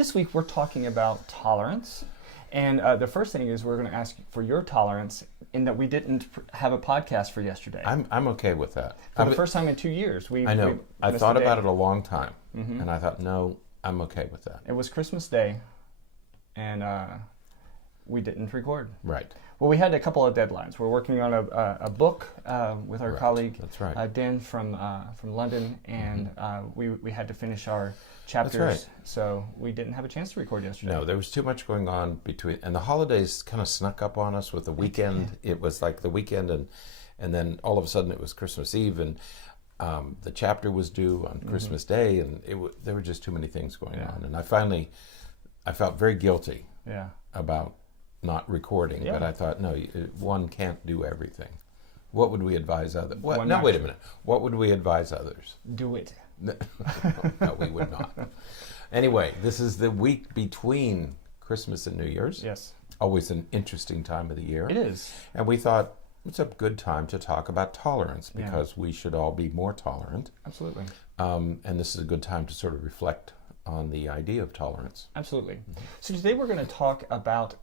This week we're talking about tolerance. And the first thing is we're going to ask for your tolerance in that we didn't have a podcast for yesterday. I'm okay with that. For the first time in 2 years. I know. I thought about it a long time. And I thought, no, I'm okay with that. It was Christmas Day, and we didn't record. Right. Well, we had a couple of deadlines. We're working on a book with our colleague, That's right. Dan from London, and we had to finish our chapters. That's right. So we didn't have a chance to record yesterday. No, there was too much going on between, and the holidays kind of snuck up on us with the weekend. It was like the weekend, and then all of a sudden it was Christmas Eve, and the chapter was due on Christmas Day, and there were just too many things going on. And I felt very guilty about not recording, but I thought, no, one can't do everything. What would we advise others? Wait a minute. What would we advise others? Do it. No, we would not. Anyway, this is the week between Christmas and New Year's. Yes. Always an interesting time of the year. It is. And we thought it's a good time to talk about tolerance because we should all be more tolerant. Absolutely. And this is a good time to sort of reflect on the idea of tolerance. Absolutely. So today we're going to talk about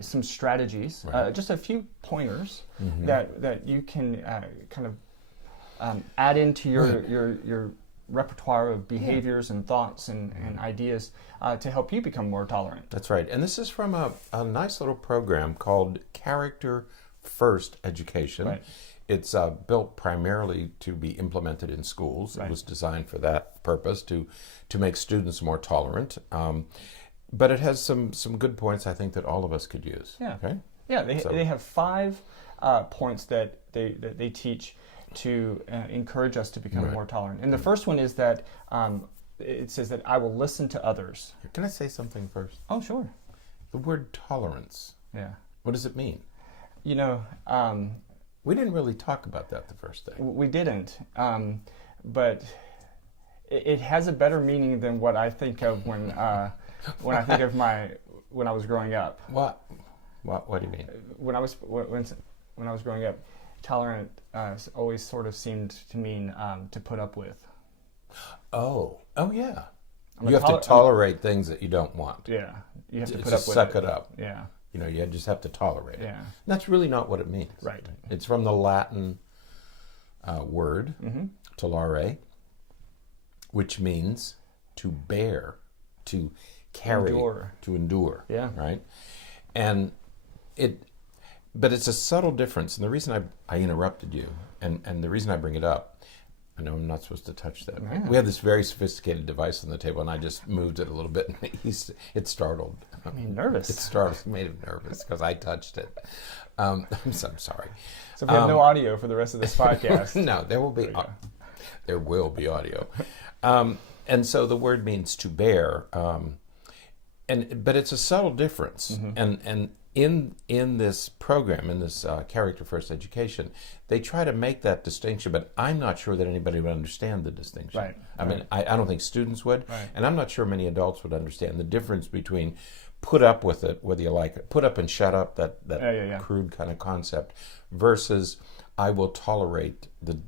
some strategies, just a few pointers that you can kind of add into your repertoire of behaviors and thoughts and ideas to help you become more tolerant. That's right. And this is from a nice little program called Character First Education. Right. It's built primarily to be implemented in schools. It was designed for that purpose, to make students more tolerant. But it has some good points, I think, that all of us could use. Yeah. Okay? Yeah, they have 5 points that they teach to encourage us to become more tolerant. And the first one is that it says that I will listen to others. Can I say something first? Oh, sure. The word tolerance. Yeah. What does it mean? You know, we didn't really talk about that the first day. We didn't, but it has a better meaning than what I think of when I think of when I was growing up. What do you mean? When I was growing up, tolerant always sort of seemed to mean to put up with. Oh yeah. You have to tolerate things that you don't want. Yeah, you have to put just up with suck it. it up. Yeah. You know, you just have to tolerate it. Yeah. That's really not what it means. Right. It's from the Latin word, tolerare, which means to bear, to carry, to endure. Yeah. Right? But it's a subtle difference. And the reason I interrupted you, and the reason I bring it up, I know I'm not supposed to touch that. Yeah. We have this very sophisticated device on the table, and I just moved it a little bit, and it startled. I mean, nervous. It made him nervous because I touched it. I'm sorry. So if we have no audio for the rest of this podcast. No, there will be audio. And so the word means to bear, but it's a subtle difference. And in this program, in this Character First Education, they try to make that distinction, but I'm not sure that anybody would understand the distinction. Right. I mean, I don't think students would, right. And I'm not sure many adults would understand the difference between put up with it, whether you like it, put up and shut up, that crude kind of concept, versus I will tolerate the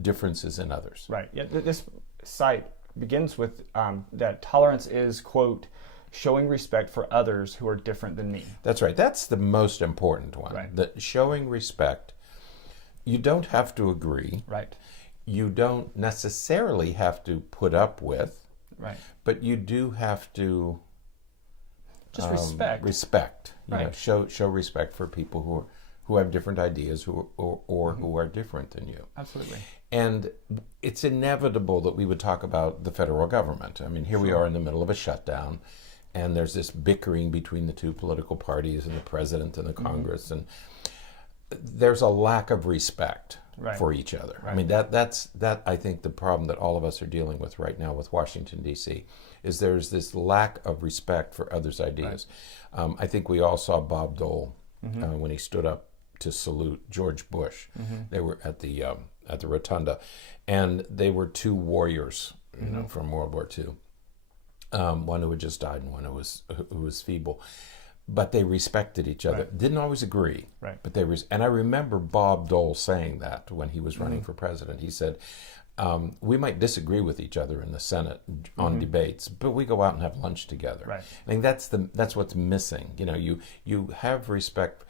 differences in others. Right. Yeah. This site begins with that tolerance is, quote, showing respect for others who are different than me. That's right. That's the most important one. Right. That showing respect, you don't have to agree. Right. You don't necessarily have to put up with. Right. But you do have to just respect. Respect. You right. know, show respect for people who have different ideas or who are different than you. Absolutely. And it's inevitable that we would talk about the federal government. I mean, here we are in the middle of a shutdown, and there's this bickering between the two political parties and the president and the Congress, and there's a lack of respect for each other. Right. I mean, that's I think the problem that all of us are dealing with right now with Washington, D.C., is there's this lack of respect for others' ideas. Right. I think we all saw Bob Dole when he stood up to salute George Bush. They were at the rotunda, and they were two warriors, you know, from World War II. One who had just died and one who was feeble, but they respected each other. Right. Didn't always agree, right? But and I remember Bob Dole saying that when he was running for president. He said, We might disagree with each other in the Senate on debates, but we go out and have lunch together. Right. I think that's what's missing. You have respect.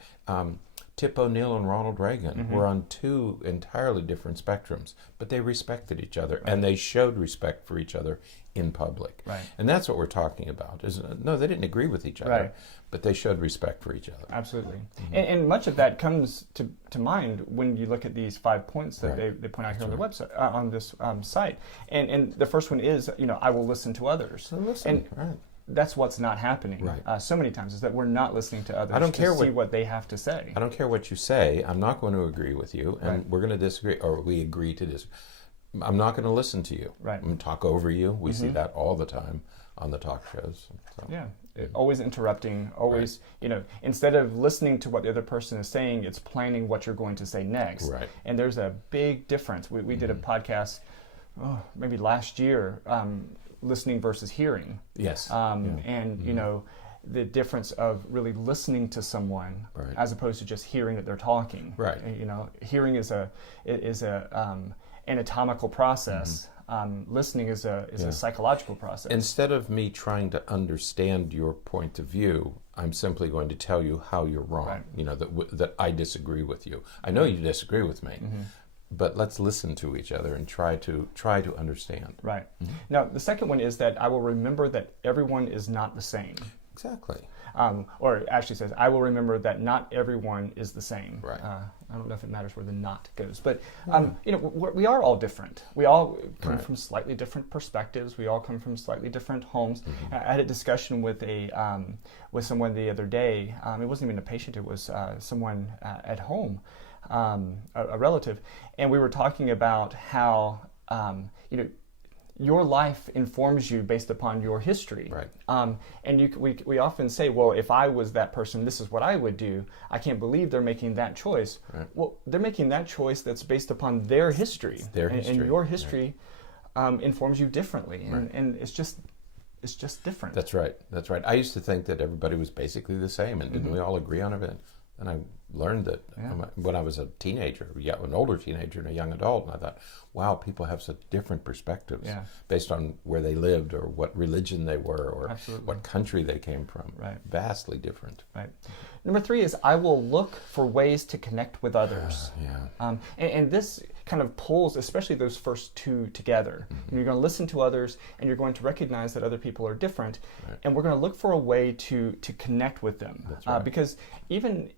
Tip O'Neill and Ronald Reagan were on two entirely different spectrums, but they respected each other, and they showed respect for each other in public. Right. And that's what we're talking about. No, they didn't agree with each other, but they showed respect for each other. Absolutely. And much of that comes to mind when you look at these 5 points that they point out here on the website, on this site. And the first one is, I will listen to others. So listen, that's what's not happening so many times, is that we're not listening to others to see what they have to say. I don't care what you say. I'm not going to agree with you, and we're going to disagree, or we agree to disagree. I'm not going to listen to you. Right. I'm going to talk over you. We see that all the time on the talk shows. So. Yeah. Always interrupting, always, instead of listening to what the other person is saying, it's planning what you're going to say next. Right. And there's a big difference. We did a podcast maybe last year, listening versus hearing. Yes. The difference of really listening to someone as opposed to just hearing that they're talking. Right. Hearing is a anatomical process. Listening is a psychological process. Instead of me trying to understand your point of view, I'm simply going to tell you how you're wrong. That I disagree with you. I know you disagree with me. But let's listen to each other and try to understand. Right. Now, the second one is that I will remember that everyone is not the same. Exactly. Or it actually says, I will remember that not everyone is the same. Right. I don't know if it matters where the not goes, but we are all different. We all come from slightly different perspectives. We all come from slightly different homes. I had a discussion with with someone the other day. It wasn't even a patient. It was someone at home. A relative, and we were talking about how your life informs you based upon your history. Right. And we often say, well, if I was that person, this is what I would do. I can't believe they're making that choice. Right. Well, they're making that choice that's based upon their history. And your history informs you differently, and it's just different. That's right. I used to think that everybody was basically the same, and didn't we all agree on events? And I learned that when I was a teenager, an older teenager and a young adult, and I thought, wow, people have such different perspectives based on where they lived or what religion they were or what country they came from. Right. Vastly different. Right. Number 3 is I will look for ways to connect with others. And this kind of pulls, especially those first two together. And you're going to listen to others, and you're going to recognize that other people are different, and we're going to look for a way to connect with them. That's right. Because even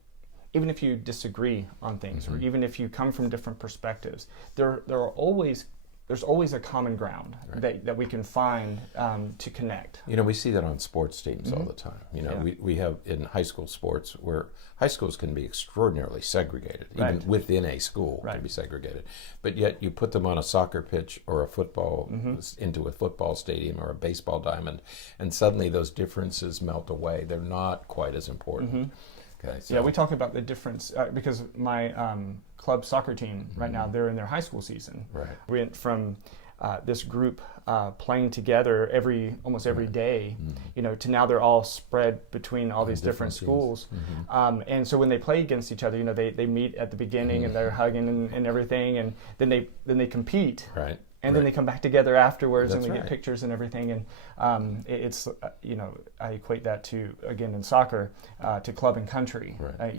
if you disagree on things, or even if you come from different perspectives, there's always a common ground that we can find to connect. We see that on sports teams all the time. We have in high school sports where high schools can be extraordinarily segregated, even within a school can be segregated. But yet you put them on a soccer pitch or a football, into a football stadium or a baseball diamond, and suddenly those differences melt away. They're not quite as important. Okay, so. Yeah, we talk about the difference because my club soccer team right now, they're in their high school season. Right. We went from this group playing together almost every day, to now they're all spread between all these different schools. And so when they play against each other, they meet at the beginning and they're hugging and everything, and then they compete. Right. And then they come back together afterwards, and we get pictures and everything. And it's, I equate that to, again, in soccer, to club and country. Right.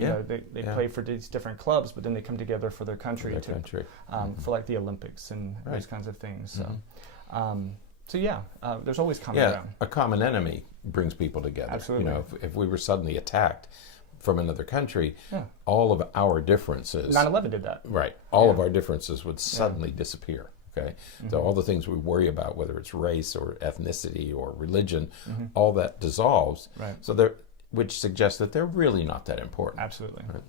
They play for these different clubs, but then they come together for their country, for like the Olympics and those kinds of things. So, there's always common ground. A common enemy brings people together. Absolutely. If we were suddenly attacked from another country, all of our differences... 9/11 did that. Right. All of our differences would suddenly disappear. Okay, so all the things we worry about, whether it's race or ethnicity or religion, all that dissolves. Right. So which suggests that they're really not that important. Absolutely. Right.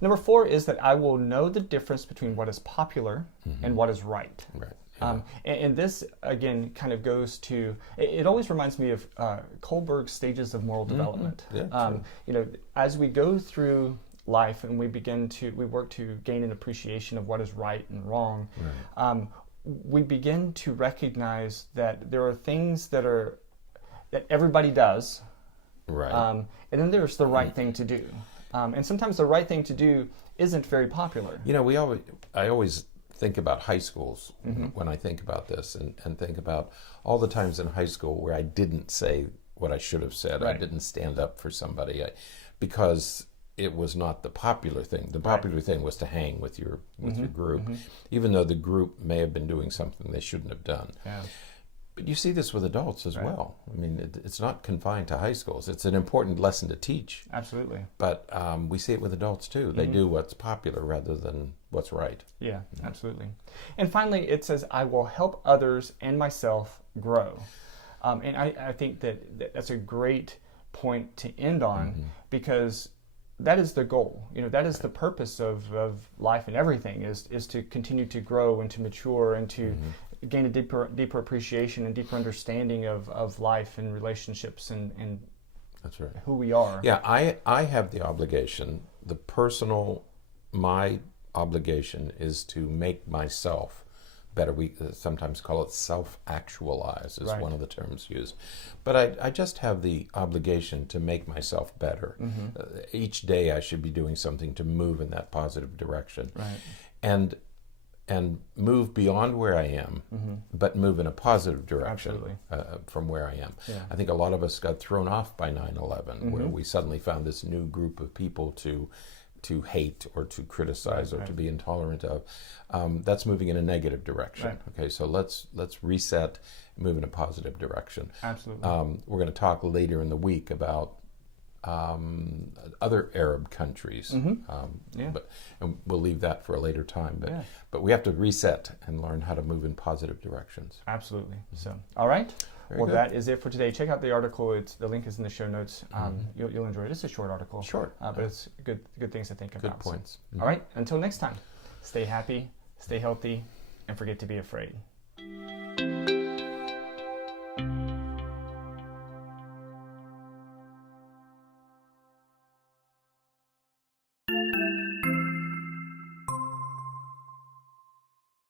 Number 4 is that I will know the difference between what is popular and what is right. Right. And this, again, kind of goes to, it always reminds me of Kohlberg's stages of moral development. Yeah, as we go through life and we work to gain an appreciation of what is right and wrong, we begin to recognize that there are things that everybody does, and then there's the right thing to do, and sometimes the right thing to do isn't very popular. I always think about high schools when I think about this, and think about all the times in high school where I didn't say what I should have said. Right. I didn't stand up for somebody because it was not the popular thing. The popular thing was to hang with your group, even though the group may have been doing something they shouldn't have done. Yeah. But you see this with adults as well. I mean, it's not confined to high schools. It's an important lesson to teach. Absolutely. But we see it with adults too. They do what's popular rather than what's right. Yeah, absolutely. And finally, it says, I will help others and myself grow. And I think that's a great point to end on, because that is the goal. That is the purpose of life and everything, is to continue to grow and to mature and to gain a deeper appreciation and deeper understanding of life and relationships and That's right. who we are. Yeah, I have the obligation, my obligation is to make myself better. We sometimes call it self-actualize is one of the terms used. But I just have the obligation to make myself better. Each day I should be doing something to move in that positive direction. Right. And move beyond where I am, but move in a positive direction from where I am. Yeah. I think a lot of us got thrown off by 9/11, where we suddenly found this new group of people to hate or to criticize or to be intolerant of. That's moving in a negative direction. Right. Okay, so let's reset, move in a positive direction. Absolutely. We're going to talk later in the week about other Arab countries, but and we'll leave that for a later time. But we have to reset and learn how to move in positive directions. Absolutely. So, all right. Very Well, good. that is it for today. Check out the article. The link is in the show notes. You'll enjoy it. It's a short article. Short. But it's good things to think about. Good points. So, all right. Until next time, stay happy, stay healthy, and forget to be afraid.